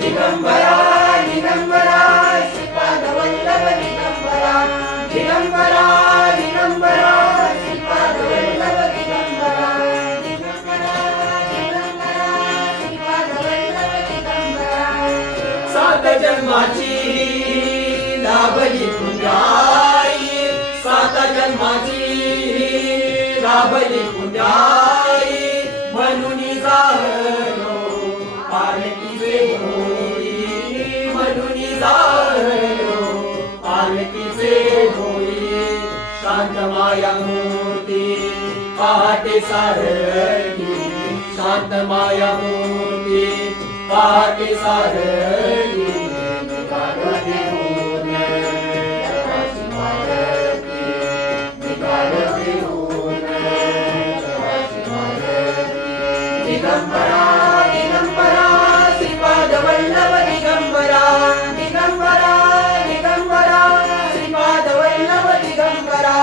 दिगंबरा दिगंबरा श्रीपाद वल्लभ दिगंबरा दिगंबरा दिगंबरा श्रीपाद वल्लभ दिगंबरा दिगंबरा दिगंबरा श्रीपाद वल्लभ दिगंबरा सात जन्माची लाभली पुण्याई सात जन्माची लाभली पुण्याई म्हणून जाहलो पालकीचे होई म्हणून जाहलो पालकीचे होई शांत माया मूर्ती पहाटे सारखी शांत माया मूर्ती पहाटे सारखी दिगंबरा दिगंबरा श्रीपाद वल्लभ दिगंबरा दिगंबरा दिगंबरा श्रीपाद वल्लभ दिगंबरा